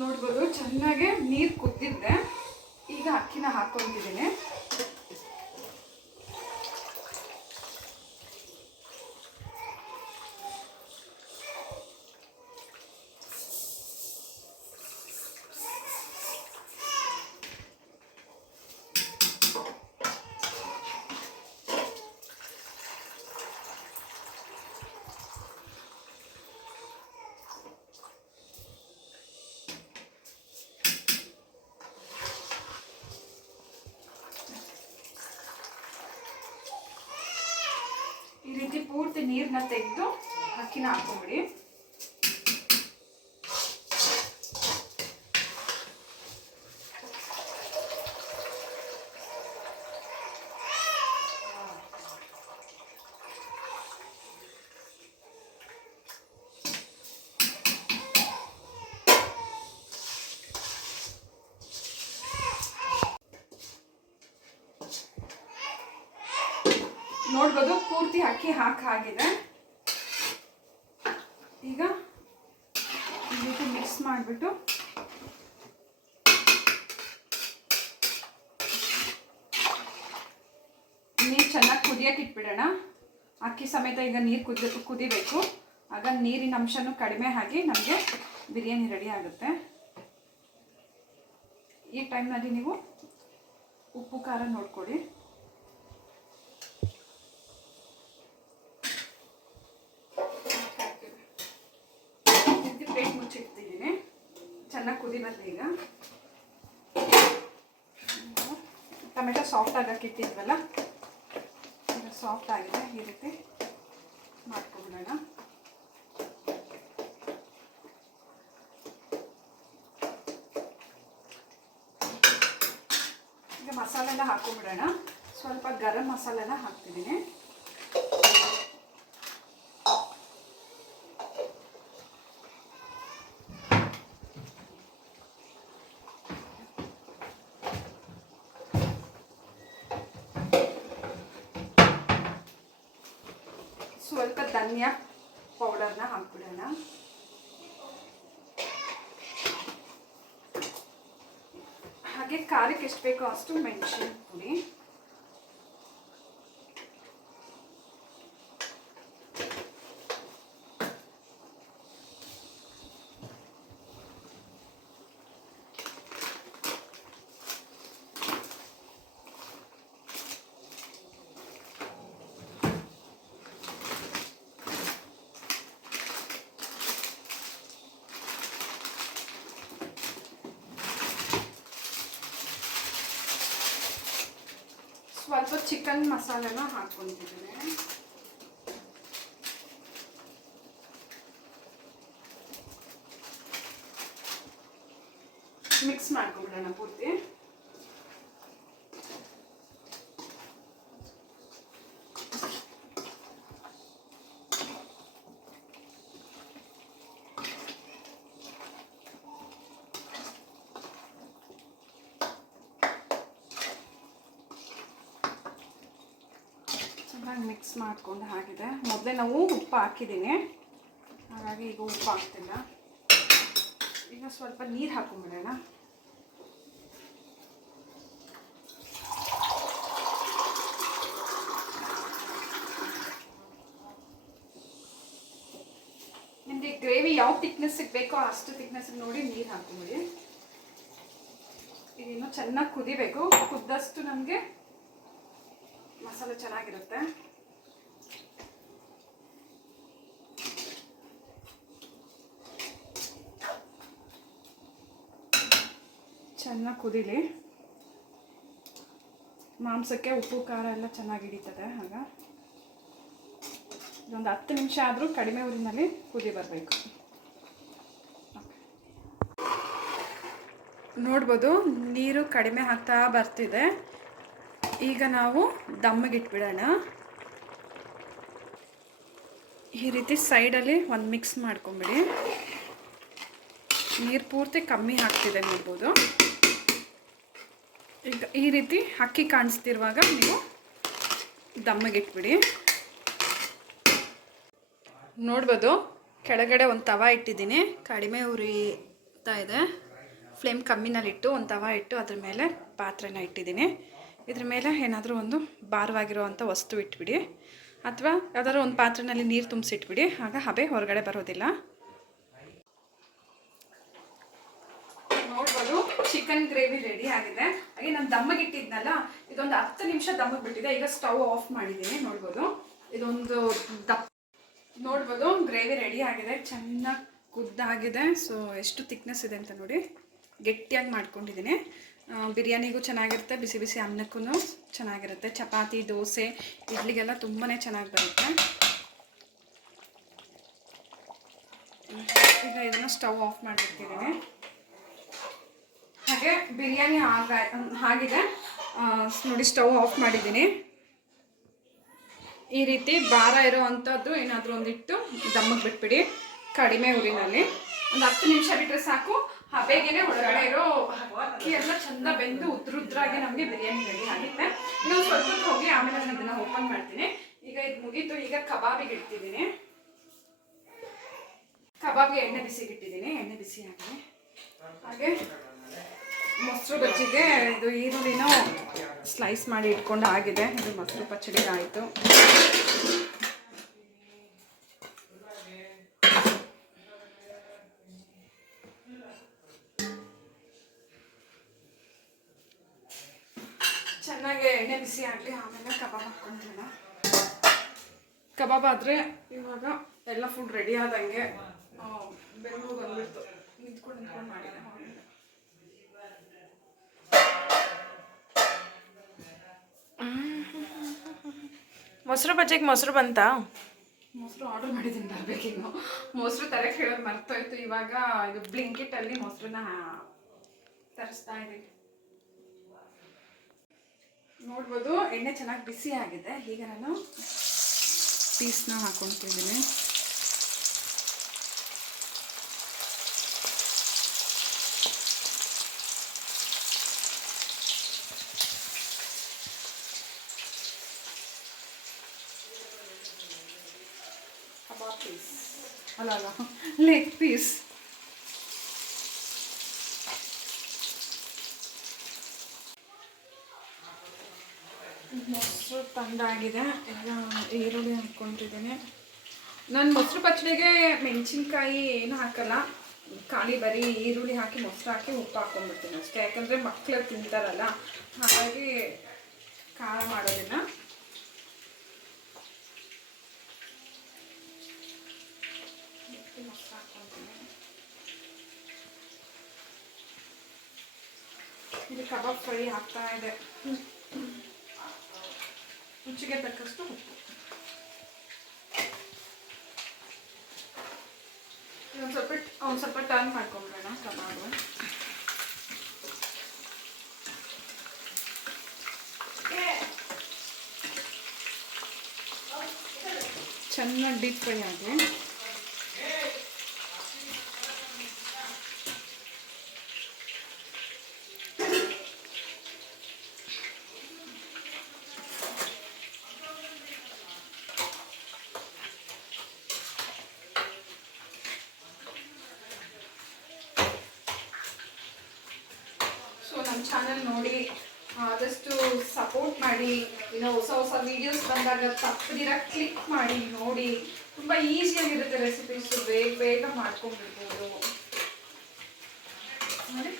ನೋಡ್ಬೋದು ಚೆನ್ನಾಗಿ ನೀರು ಕುದ್ದಿದ್ದೆ. ಈಗ ಅಕ್ಕಿನ ಹಾಕ್ಕೊಂತಿದ್ದೀನಿ. ಈ ರೀತಿ ಪೂರ್ತಿ ನೀರನ್ನ ತೆಗೆದು ಅಕ್ಕಿನ ಹಾಕೊಂಬಿಡಿ. ನೋಡ್ಬೋದು ಪೂರ್ತಿ ಅಕ್ಕಿ ಹಾಕಾಗಿದೆ. ಈಗ ಈ ರೀತಿ ಮಿಕ್ಸ್ ಮಾಡಿಬಿಟ್ಟು ನೀರು ಚೆನ್ನಾಗಿ ಕುದಿಯಕ್ಕೆ ಇಟ್ಬಿಡೋಣ. ಅಕ್ಕಿ ಸಮೇತ ಈಗ ನೀರು ಕುದಿಬೇಕು. ಆಗ ನೀರಿನ ಅಂಶನೂ ಕಡಿಮೆ ಆಗಿ ನಮಗೆ ಬಿರಿಯಾನಿ ರೆಡಿ ಆಗುತ್ತೆ. ಈ ಟೈಮ್ನಲ್ಲಿ ನೀವು ಉಪ್ಪು ಖಾರ ನೋಡ್ಕೊಳ್ಳಿ. ಪ್ಲೇಟ್ ಮುಚ್ಚಿಡ್ತಿದ್ದೀನಿ, ಚೆನ್ನಾಗಿ ಕುದಿ ಬರಲಿ. ಈಗ ಟೊಮೆಟೊ ಸಾಫ್ಟ್ ಆಗಕ್ಕೆ ಇಟ್ಟಿದ್ವಲ್ಲ, ಈಗ ಸಾಫ್ಟ್ ಆಗಿದೆ. ಈ ರೀತಿ ಮಾಡ್ಕೊಂಬಿಡೋಣ. ಈಗ ಮಸಾಲೆನ ಹಾಕೊಂಬಿಡೋಣ. ಸ್ವಲ್ಪ ಗರಂ ಮಸಾಲೆನ ಹಾಕ್ತಿದ್ದೀನಿ. ಸ್ವಲ್ಪ ಧನಿಯಾ ಪೌಡರ್ನ ಹಾಕ್ಬಿಡೋಣ. ಹಾಗೆ ಖಾರಕ್ಕೆ ಎಷ್ಟು ಬೇಕೋ ಅಷ್ಟು ಮೆಣಸಿನ ಪುಡಿ, ಸ್ವಲ್ಪ ಚಿಕನ್ ಮಸಾಲೆನ ಹಾಕ್ಕೊತಿದ್ದೇನೆ. ಮಿಕ್ಸ್ ಮಾಡ್ಕೊಂಡ್ಬಿಡೋಣ ಪೂರ್ತಿ. ಚೆನ್ನಾಗಿ ಮಿಕ್ಸ್ ಮಾಡಿಕೊಂಡು ಆಗಿದೆ. ಮೊದಲೇ ನಾವು ಉಪ್ಪು ಹಾಕಿದ್ದೀನಿ, ಹಾಗಾಗಿ ಈಗ ಉಪ್ಪು ಹಾಕ್ತಿಲ್ಲ. ಈಗ ಸ್ವಲ್ಪ ನೀರು ಹಾಕೊಂಡ್ಬಿಡೋಣ. ನಿಮಗೆ ಗ್ರೇವಿ ಯಾವ ಥಿಕ್ನೆಸ್ಸಿಗೆ ಬೇಕೋ ಅಷ್ಟು ಥಿಕ್ನೆಸ್ಸಿಗೆ ನೋಡಿ ನೀರು ಹಾಕೊಂಬಿಡಿ. ಇದಿನ್ನೂ ಚೆನ್ನಾಗಿ ಕುದಿಬೇಕು. ಕುದ್ದಷ್ಟು ನಮಗೆ ಮಸಾಲೆ ಚೆನ್ನಾಗಿರುತ್ತೆ. ಚೆನ್ನಾಗಿ ಕುದೀಲಿ. ಮಾಂಸಕ್ಕೆ ಉಪ್ಪು ಖಾರ ಎಲ್ಲ ಚೆನ್ನಾಗಿ ಹಿಡಿತದೆ. ಆಗ ಇದೊಂದು 10 ನಿಮಿಷ ಆದರೂ ಕಡಿಮೆ ಊರಿನಲ್ಲಿ ಕುದಿ ಬರಬೇಕು. ನೋಡ್ಬೋದು ನೀರು ಕಡಿಮೆ ಆಗ್ತಾ ಬರ್ತಿದೆ. ಈಗ ನಾವು ದಮ್ಮಿಗೆ ಇಟ್ಬಿಡೋಣ. ಈ ರೀತಿ ಸೈಡಲ್ಲಿ ಒಂದು ಮಿಕ್ಸ್ ಮಾಡ್ಕೊಂಬಿಡಿ. ನೀರು ಪೂರ್ತಿ ಕಮ್ಮಿ ಆಗ್ತಿದೆ ನೋಡ್ಬೋದು. ಈಗ ಈ ರೀತಿ ಅಕ್ಕಿ ಕಾಣಿಸ್ತಿರುವಾಗ ನೀವು ದಮ್ಮಿಗೆ ಇಟ್ಬಿಡಿ. ನೋಡ್ಬೋದು ಕೆಳಗಡೆ ಒಂದು ತವ ಇಟ್ಟಿದ್ದೀನಿ. ಕಡಿಮೆ ಉರಿತಾ ಇದೆ. ಫ್ಲೇಮ್ ಕಮ್ಮಿನಲ್ಲಿಟ್ಟು ಒಂದು ತವ ಇಟ್ಟು ಅದ್ರ ಮೇಲೆ ಪಾತ್ರೆನ ಇಟ್ಟಿದ್ದೀನಿ. ಇದ್ರ ಮೇಲೆ ಏನಾದರೂ ಒಂದು ಭಾರವಾಗಿರುವಂಥ ವಸ್ತು ಇಟ್ಬಿಡಿ, ಅಥವಾ ಯಾವ್ದಾದ್ರು ಒಂದು ಪಾತ್ರೆಯಲ್ಲಿ ನೀರು ತುಂಬಿಸಿಟ್ಬಿಡಿ. ಆಗ ಹಬೆ ಹೊರಗಡೆ ಬರೋದಿಲ್ಲ. ನೋಡ್ಬೋದು ಚಿಕನ್ ಗ್ರೇವಿ ರೆಡಿ ಆಗಿದೆ. ಹಾಗೆ ನಾನು ದಮ್ಮಿಗೆ ಇಟ್ಟಿದ್ನಲ್ಲ, ಇದೊಂದು 10 ನಿಮಿಷ ದಮ್ಮಿಗೆ ಬಿಟ್ಟಿದೆ. ಈಗ ಸ್ಟವ್ ಆಫ್ ಮಾಡಿದ್ದೀನಿ. ನೋಡ್ಬೋದು ಇದೊಂದು ನೋಡ್ಬೋದು ಗ್ರೇವಿ ರೆಡಿ ಆಗಿದೆ. ಚೆನ್ನಾಗಿ ಕುದ್ದಾಗಿದೆ. ಸೊ ಎಷ್ಟು ಥಿಕ್ನೆಸ್ ಇದೆ ಅಂತ ನೋಡಿ. ಗಟ್ಟಿಯಾಗಿ ಮಾಡ್ಕೊಂಡಿದ್ದೀನಿ. ಬಿರಿಯಾನಿಗೂ ಚೆನ್ನಾಗಿರುತ್ತೆ, ಬಿಸಿ ಬಿಸಿ ಅನ್ನಕ್ಕೂ ಚೆನ್ನಾಗಿರುತ್ತೆ. ಚಪಾತಿ, ದೋಸೆ, ಇಡ್ಲಿಗೆಲ್ಲ ತುಂಬಾ ಚೆನ್ನಾಗಿ ಬರುತ್ತೆ. ಈಗ ಇದನ್ನು ಸ್ಟವ್ ಆಫ್ ಮಾಡಿಬಿಡ್ತಿದ್ದೀನಿ. ಹಾಗೆ ಬಿರಿಯಾನಿ ಆಗಿದೆ ನೋಡಿ. ಸ್ಟವ್ ಆಫ್ ಮಾಡಿದ್ದೀನಿ. ಈ ರೀತಿ ಭಾರ ಇರೋವಂಥದ್ದು ಏನಾದರೂ ಒಂದಿಟ್ಟು ದಮ್ಮಿಗೆ ಬಿಟ್ಬಿಡಿ ಕಡಿಮೆ ಉರಿನಲ್ಲಿ. ಒಂದು 10 ನಿಮಿಷ ಬಿಟ್ಟರೆ ಸಾಕು. ಹಬೆಗೆನೆ ಒಳಗಡೆ ಇರೋ ಅಕ್ಕಿ ಎಲ್ಲ ಚಂದ ಬೆಂದು ಉದ್ರಾಗಿ ನಮಗೆ ಬಿರಿಯಾನಿ ರೆಡಿ ಆಗುತ್ತೆ. ಇನ್ನೊಂದು ಸ್ವಲ್ಪ ಹೋಗಿ ಆಮೇಲೆ ನಾನು ಇದನ್ನು ಓಪನ್ ಮಾಡ್ತೀನಿ. ಈಗ ಇದು ಮುಗೀತು. ಈಗ ಕಬಾಬಿಗೆ ಇಡ್ತಿದ್ದೀನಿ. ಕಬಾಬ್ಗೆ ಎಣ್ಣೆ ಬಿಸಿಗೆ ಇಟ್ಟಿದ್ದೀನಿ. ಎಣ್ಣೆ ಬಿಸಿ ಆಗಿದೆ. ಹಾಗೆ ಮೊಸರು ಬಜ್ಜಿಗೆ ಇದು ಈರುಳ್ಳಿನೂ ಸ್ಲೈಸ್ ಮಾಡಿ ಇಟ್ಕೊಂಡು ಆಗಿದೆ. ಇದು ಮೊಸರು ಪಚ್ಚಡಿಗೆ ಆಯಿತು. ಚೆನ್ನಾಗಿ ಎಣ್ಣೆ ಬಿಸಿ ಆಗಲಿ, ಆಮೇಲೆ ಕಬಾಬ್ ಹಾಕ್ಕೊಂತಿಲ್ಲ. ಕಬಾಬ್ ಆದರೆ ಇವಾಗ ಎಲ್ಲ ಫುಡ್ ರೆಡಿ ಆದಂಗೆ. ಬೆಂಗಳೂರು ಬಂದ್ಬಿಡ್ತು. ನಿಂತ್ಕೊಂಡು ಮಾಡಿದೆ. ಮೊಸರು ಬಜ್ಜಿಗೆ ಮೊಸರು ಬಂತಾ? ಮೊಸರು ಆರ್ಡರ್ ಮಾಡಿದ್ದೀನಿ, ಬರಬೇಕಿನ್ನು. ಮೊಸರು ತರಕ್ಕೆ ಹೇಳೋದು ಮರ್ತೋಯ್ತು. ಇವಾಗ ಇದು ಬ್ಲಿಂಕಿಟಲ್ಲಿ ಮೊಸರನ್ನ ತರಿಸ್ತಾ ಇದ್ದೀನಿ. ನೋಡ್ಬೋದು ಎಣ್ಣೆ ಚೆನ್ನಾಗಿ ಬಿಸಿ ಆಗಿದೆ. ಈಗ ನಾನು ಪೀಸ್ನ ಹಾಕ್ಕೊತಿದ್ದೀನಿ. ಕಬಾಬ್ ಪೀಸ್ ಅಲ್ಲ ಲೆಗ್ ಪೀಸ್. ಮೊಸರು ತಂದಾಗಿದೆ. ಎಲ್ಲ ಈರುಳ್ಳಿ ಹಾಕ್ಕೊಂಡಿದ್ದೀನಿ. ನಾನು ಮೊಸರು ಪಚ್ಚಡಿಗೆ ಮೆಣಸಿನ್ಕಾಯಿ ಏನು ಹಾಕಲ್ಲ, ಖಾಲಿ ಬರೀ ಈರುಳ್ಳಿ ಹಾಕಿ ಮೊಸರು ಹಾಕಿ ಉಪ್ಪು ಹಾಕ್ಕೊಂಡ್ಬಿಡ್ತೀನಿ ಅಷ್ಟೇ. ಯಾಕಂದರೆ ಮಕ್ಕಳು ತಿಂತಾರಲ್ಲ, ಹಾಗಾಗಿ ಖಾರ ಮಾಡೋದಿಲ್ಲ. ಮೊಸರು ಹಾಕ್ಕೊತೀನಿ. ಇದು ಕಬಾಬ್ ಫ್ರೈ ಆಗ್ತಾ ಇದೆ. ರುಚಿಗೆ ತಕ್ಕಷ್ಟು ಉಪ್ಪು. ಒಂದು ಸ್ವಲ್ಪ ಟರ್ನ್ ಮಾಡ್ಕೊಂಬಿಡೋಣ ಕಬಾಬು. ಚೆನ್ನಾಗಿ ಡೀಪ್ ಫ್ರೈ ಆಗಿ ನಮ್ಮ ಚಾನಲ್ ನೋಡಿ ಆದಷ್ಟು ಸಪೋರ್ಟ್ ಮಾಡಿ. ಇನ್ನು ಹೊಸ ಹೊಸ ವೀಡಿಯೋಸ್ ಬಂದಾಗ ತಪ್ಪದಿರ ಕ್ಲಿಕ್ ಮಾಡಿ ನೋಡಿ. ತುಂಬ ಈಸಿಯಾಗಿರುತ್ತೆ ರೆಸಿಪೀಸು, ಬೇಗ ಬೇಗ ಮಾಡ್ಕೊಂಡ್ಬಿಡ್ಬೋದು. ನೋಡಿ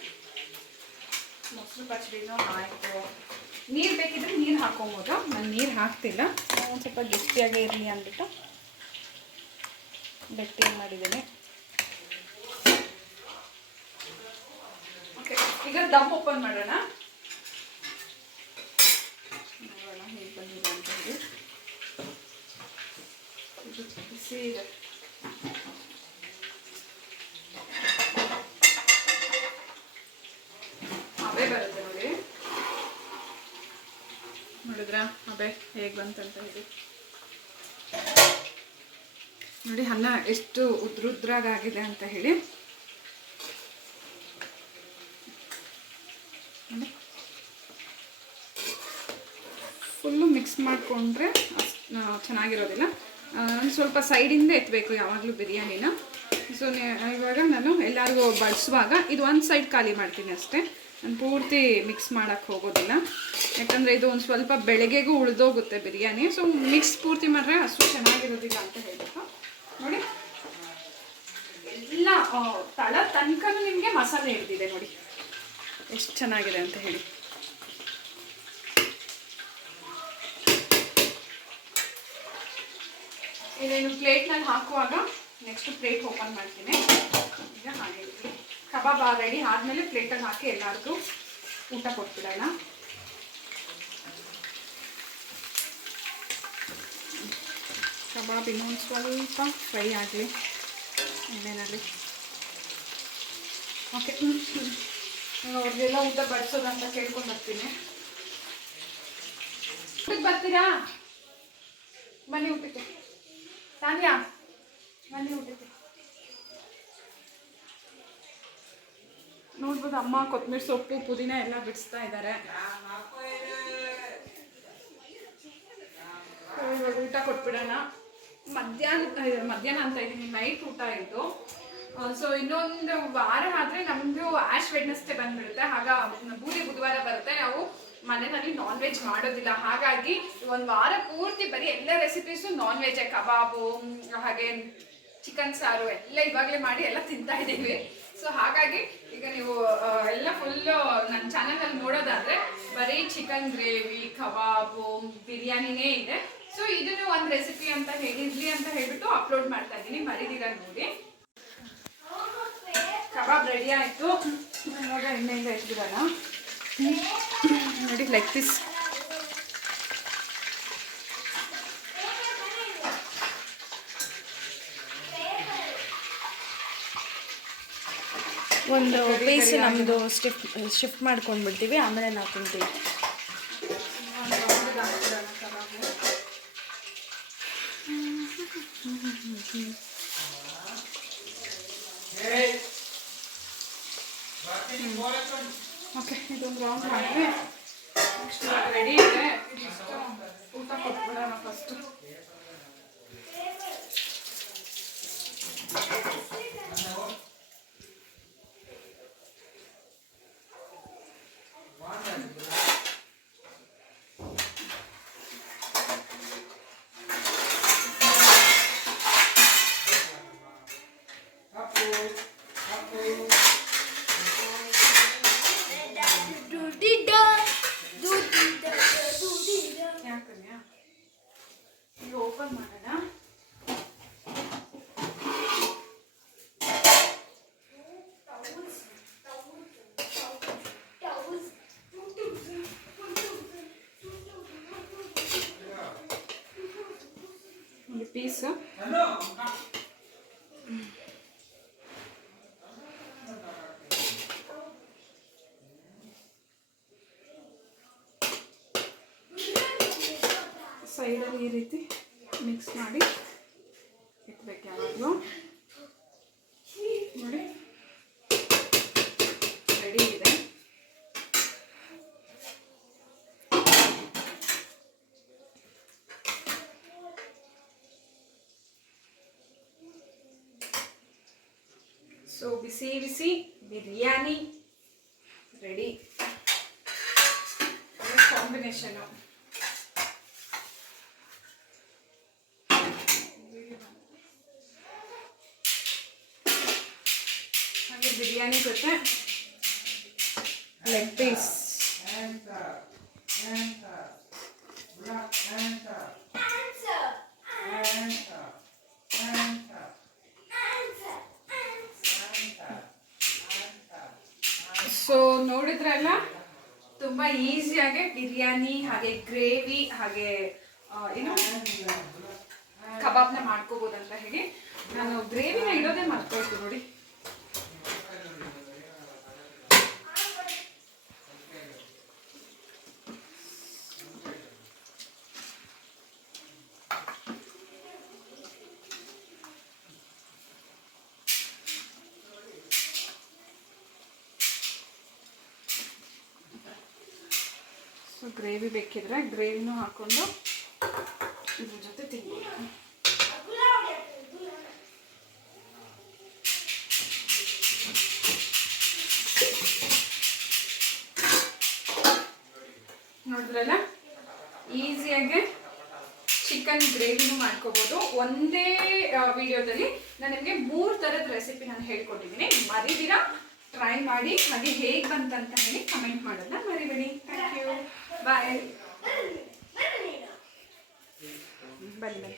ಮೊಸರು ಪಚ್ಚಡಿನೂ ಆಯಿತು. ನೀರು ಬೇಕಿದ್ರೆ ನೀರು ಹಾಕೊಬೋದು, ನಾನು ನೀರು ಹಾಕ್ತಿಲ್ಲ. ಒಂದು ಸ್ವಲ್ಪ ಗಟ್ಟಿಯಾಗೇ ಇರಲಿ ಅಂದ್ಬಿಟ್ಟು ಗಟ್ಟಿ ಮಾಡಿದ್ದೇನೆ. ಈಗ ದಮ್ ಓಪನ್ ಮಾಡೋಣ, ನೋಡೋಣ ಹೇಗೆ ಬಂದಿದೆ ಅಂತ ಹೇಳಿ. ಇದು ಬಿಸಿ ಇದೆ. ಹಬೆ ಬರುತ್ತೆ ನೋಡಿ, ನೋಡಿದ್ರಾ ಹಬೆ ಹೇಗೆ ಬಂತಂತ ಹೇಳಿ. ನೋಡಿ ಅನ್ನ ಎಷ್ಟು ಉದ್ರುದ್ರಾಗಿದೆ ಅಂತ ಹೇಳಿ. ಫುಲ್ಲು ಮಿಕ್ಸ್ ಮಾಡಿಕೊಂಡ್ರೆ ಅಷ್ಟು ಚೆನ್ನಾಗಿರೋದಿಲ್ಲ. ಸ್ವಲ್ಪ ಸೈಡಿಂದ ಎತ್ತಬೇಕು ಯಾವಾಗಲೂ ಬಿರಿಯಾನಿನ. ಸೊ ಇವಾಗ ನಾನು ಎಲ್ಲರಿಗೂ ಬಡಿಸುವಾಗ ಇದು ಒಂದು ಸೈಡ್ ಖಾಲಿ ಮಾಡ್ತೀನಿ ಅಷ್ಟೇ. ನಾನು ಪೂರ್ತಿ ಮಿಕ್ಸ್ ಮಾಡೋಕ್ಕೆ ಹೋಗೋದಿಲ್ಲ, ಯಾಕಂದರೆ ಇದು ಒಂದು ಸ್ವಲ್ಪ ಬೆಳಗ್ಗೆಗೂ ಉಳಿದೋಗುತ್ತೆ ಬಿರಿಯಾನಿ. ಸೊ ಮಿಕ್ಸ್ ಪೂರ್ತಿ ಮಾಡಿದ್ರೆ ಅಷ್ಟು ಚೆನ್ನಾಗಿರೋದಿಲ್ಲ ಅಂತ ಹೇಳ್ಬೇಕು. ನೋಡಿ ಎಲ್ಲ ತಳ ತನಕ ನಿಮಗೆ ಮಸಾಲೆ ಹಿಡಿದಿದೆ ನೋಡಿ ಎಷ್ಟು ಚೆನ್ನಾಗಿದೆ ಅಂತ ಹೇಳಿ. ಇದೇನು ಪ್ಲೇಟ್ನಲ್ಲಿ ಹಾಕುವಾಗ ನೆಕ್ಸ್ಟ್ ಪ್ಲೇಟ್ ಓಪನ್ ಮಾಡ್ತೀನಿ. ಈಗ ಹಾಗೆ ಕಬಾಬ್ ರೆಡಿ ಆದಮೇಲೆ ಪ್ಲೇಟಲ್ಲಿ ಹಾಕಿ ಎಲ್ಲರಿಗೂ ಊಟ ಕೊಟ್ಬಿಡೋಣ. ಕಬಾಬ್ ಇನ್ನೊಂದು ಸ್ವಲ್ಪ ಫ್ರೈ ಆಗಲಿ ಎಣ್ಣೆನಲ್ಲಿ. ಓಕೆ, ಅವ್ರಿಗೆಲ್ಲ ಊಟ ಬಡಿಸೋದಂತ ಕೇಳ್ಕೊಂಡು ಬರ್ತೀನಿ. ಊಟಕ್ಕೆ ಬರ್ತೀರಾ? ಬನ್ನಿ ಊಟಕ್ಕೆ. ತಾನ್ಯಾ ಬನ್ನಿ ಊಟಕ್ಕೆ. ನೋಡ್ಬೋದು ಅಮ್ಮ ಕೊತ್ತಂಬರಿ ಸೊಪ್ಪು ಪುದೀನ ಎಲ್ಲ ಬಿಡಿಸ್ತಾ ಇದ್ದಾರೆ. ಇವಾಗ ಊಟ ಕೊಟ್ಬಿಡೋಣ. ಮಧ್ಯಾಹ್ನ ಅಂತ ಇದ್ದೀನಿ, ನೈಟ್ ಊಟ ಇದು. ಸೊ ಇನ್ನೊಂದು ವಾರ ಆದರೆ ನಮ್ಮದು ಆ್ಯಶ್ ವೆಡ್ನೆಸ್ಡೇ ಬಂದುಬಿಡುತ್ತೆ. ಆಗ ಬೂದಿ ಬುಧವಾರ ಬರುತ್ತೆ. ನಾವು ಮನೆಯಲ್ಲಿ ನಾನ್ ವೆಜ್ ಮಾಡೋದಿಲ್ಲ, ಹಾಗಾಗಿ ಒಂದು ವಾರ ಪೂರ್ತಿ ಬರೀ ಎಲ್ಲ ರೆಸಿಪೀಸು ನಾನ್ ವೆಜ್ಜೇ. ಕಬಾಬು ಹಾಗೆ ಚಿಕನ್ ಸಾರು ಎಲ್ಲ ಇವಾಗಲೇ ಮಾಡಿ ಎಲ್ಲ ತಿಂತಾ ಇದ್ದೀವಿ. ಸೊ ಹಾಗಾಗಿ ಈಗ ನೀವು ಎಲ್ಲ ಫುಲ್ಲು ನನ್ನ ಚಾನಲಲ್ಲಿ ನೋಡೋದಾದರೆ ಬರೀ ಚಿಕನ್ ಗ್ರೇವಿ, ಕಬಾಬು, ಬಿರಿಯಾನಿನೇ ಇದೆ. ಸೊ ಇದನ್ನು ಒಂದು ರೆಸಿಪಿ ಅಂತ ಹೇಳಿದ್ವಿ ಅಂತ ಹೇಳ್ಬಿಟ್ಟು ಅಪ್ಲೋಡ್ ಮಾಡ್ತಾ ಇದ್ದೀನಿ, ಮರಿದಿರ ನೋಡಿ. ಕಬಾಬ್ ರೆಡಿ ಆಯಿತು. ಇವಾಗ ಎಣ್ಣೆಯಿಂದ ಇಟ್ಬಿಡೋಣ. ನೋಡಿ ಲೆಗ್ ಪೀಸ್ ಒಂದು ಪೀಸ್ ನಮ್ಮದು ಶಿಫ್ಟ್ ಮಾಡ್ಕೊಂಡ್ಬಿಡ್ತೀವಿ, ಆಮೇಲೆ ನಾವು ತಿಂತೀವಿ. ಓಕೆ, ಇದೊಂದು ರೌಂಡ್ ಮಾಡಿ ನೆಕ್ಸ್ಟ್ ರೆಡಿ ಇದೆ. ಊಟ ಕೊಟ್ಬಿಡೋಣ ಫಸ್ಟು. ಪೀಸ್. ಸೈಡಲ್ಲಿ ಈ ರೀತಿ ಮಿಕ್ಸ್ ಮಾಡಿ ಇಟ್ಬೇಕು ಯಾವಾಗಲೂ. ನೋಡಿ ರೆಡಿ ಇದೆ. ಸೊ ಬಿಸಿ ಬಿಸಿ ಬಿರಿಯಾನಿ ರೆಡಿ. ಕಾಂಬಿನೇಷನು ಹಾಗೆ ಬಿರಿಯಾನಿ ಜೊತೆ ಲೆಗ್ ಪೀಸ್. ಸೊ ನೋಡಿದ್ರಲ್ಲ, ತುಂಬ ಈಸಿಯಾಗಿ ಬಿರಿಯಾನಿ ಹಾಗೆ ಗ್ರೇವಿ ಹಾಗೆ ಏನು ಕಬಾಬ್ನ ಮಾಡ್ಕೋಬೋದಂತ ಹೇಳಿ. ನಾನು ಗ್ರೇವಿನ ಇಡೋದೇ ಮರ್ತೋಯ್ತು ನೋಡಿ. ಸೊ ಗ್ರೇವಿ ಬೇಕಿದ್ರೆ ಗ್ರೇವಿನೂ ಹಾಕ್ಕೊಂಡು ಇದ್ರ ಜೊತೆ ತಿನ್ಬೋದು. ನೋಡಿದ್ರಲ್ಲ, ಈಸಿಯಾಗಿ ಚಿಕನ್ ಗ್ರೇವಿನೂ ಮಾಡ್ಕೋಬೋದು. ಒಂದೇ ವಿಡಿಯೋದಲ್ಲಿ ನಾನು ನಿಮಗೆ 3 ಥರದ ರೆಸಿಪಿ ನಾನು ಹೇಳ್ಕೊಟ್ಟಿದ್ದೀನಿ. ಮರಿದಿರಾ ಟ್ರೈ ಮಾಡಿ. ಹಾಗೆ ಹೇಗೆ ಬಂತಂತ ಹೇಳಿ ಕಮೆಂಟ್ ಮಾಡೋದನ್ನ ಮರಿಬೇಡಿ. Thank you. ಬಾಯ್. ಬನ್ನಿ.